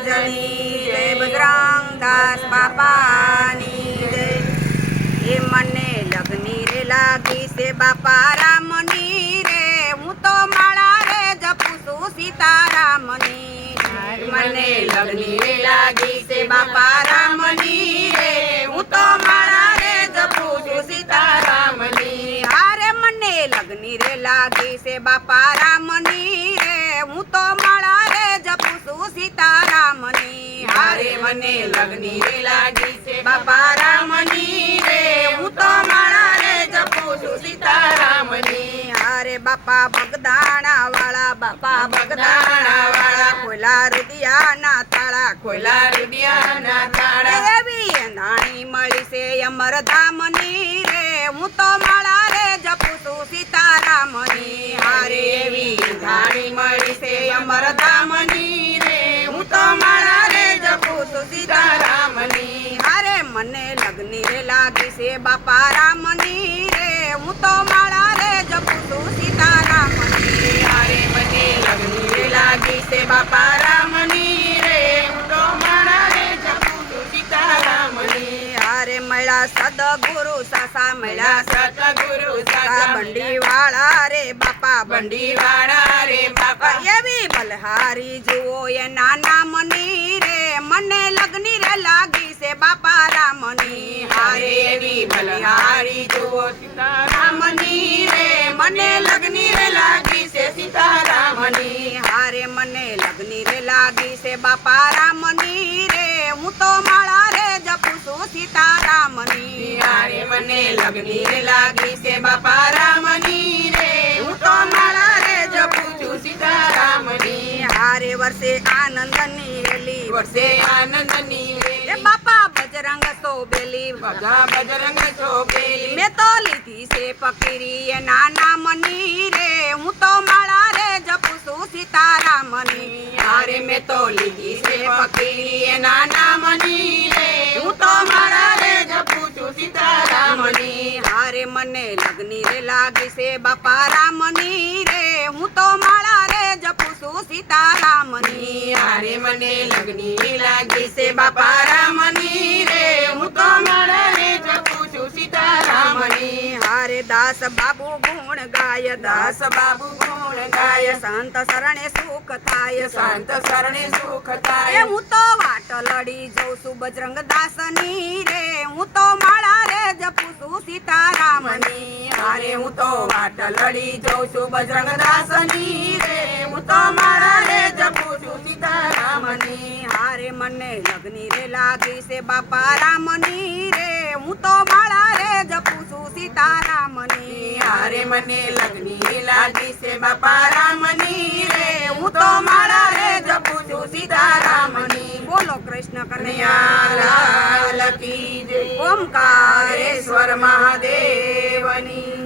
મહારાજની જય, બજરંગ દાસ બાપાની જય। એ મને લગની રે લાગી છે બાપા રામની રે, હું તો માળા રે જપું છું સીતારામની। મને લગની રે લાગી છે બાપા રામની રે, હું તો માળા રે જપું છું સીતારામની। હારે મને લગની રે લાગી છે બાપા રામની રે, હું તો માળા રે જપું છું સીતારામની। હારે મને લગની રે લાગી છે બાપા રામની રે, હું તો માળા રે જપું છું સીતારામની। હારે બાપા બગદાણા વાળા, બાપા બગદાણા વાળા, ખોલા રુદિયાના તાળા, ખોલા રુદિયાના તાળા। એવી અંધાણી મળી છે અમરધામની રે, હું તો માળા રે જપું છું સીતારામની। હારે એવી અંધાણી મળી છે અમરધામની રે, હું તો માળા રે જપું છું સીતારામની। હારે મને લગની રે લાગી છે બાપા રામની રે, હું તો માળા રે જપું છું સીતારામની। હારે મને લગની રે લાગી છે બાપા રામની રે, હું તો માળા રે જપું છું સીતારામની। હારે મળ્યા સદગુરુ સાસા, મળ્યા સદગુરુ સાસા, બંડી વાળા રે બાપા, બંડી વાળા રે બાપા। એવી બલહારી જુઓ એના નામની રે, મને લગની રે લાગી છે બાપા રામની। હારે એવી બલહારી જુઓ સીતારામની રે, મને લગની રે લાગી છે સીતારામની। હારે મને લગની રે લાગી છે બાપા રામની રે, હું તો માળા રે જપું છું સીતારામની। હારે મને લગની રે લાગી છે બાપા રામની રે, હું તો માળા રે જપું છું સીતારામની। હારે વર્ષે આનંદની રેલી, વર્ષે આનંદની રેલી, બાપા બજરંગ સોબેલી, બજરંગ સોબેલી, મેં તો લીધી છે ફકીરી એના નામની રે, હું તો માળા રે જપું છું સીતારામની। હારે મેં તો લીધી છે ફકીરી એના નામની રે, હું તો માળા રે જપું છું સીતારામની। હારે મને લગની રે લાગી છે બાપા રામની રે, હું તો માળા રે જપું છું સીતારામની। હારે મને લગની રે લાગી છે બાપા રામની રે, હું તો માળા રે જપું છું સીતારામની। હારે દાસ બાબુ ગુણ ગાય, દાસ બાબુ ગુણ ગાય, સંત શરણે સુખ થાય, સંત શરણે સુખ થાય। હું તો વાટ લડી જઉં છું બજરંગ દાસની રે, હું તો માળા રે જપું છું સીતારામની। હારે હું તો વાટ લડી જઉં છું બજરંગ દાસની રે, હું તો માળા રે જપું છું સીતારામની। હારે મને લગની રે લાગી છે બાપા રામની રે, હું તો માળા રે જપું છું સીતારામની। હારે મને લગની રે લાગી છે બાપા રામની રે, હું તો માળા રે જપું છું સીતારામની। બોલો કૃષ્ણ કનૈયા લાલ કી જય, ઓમકારેશ્વર મહાદેવની।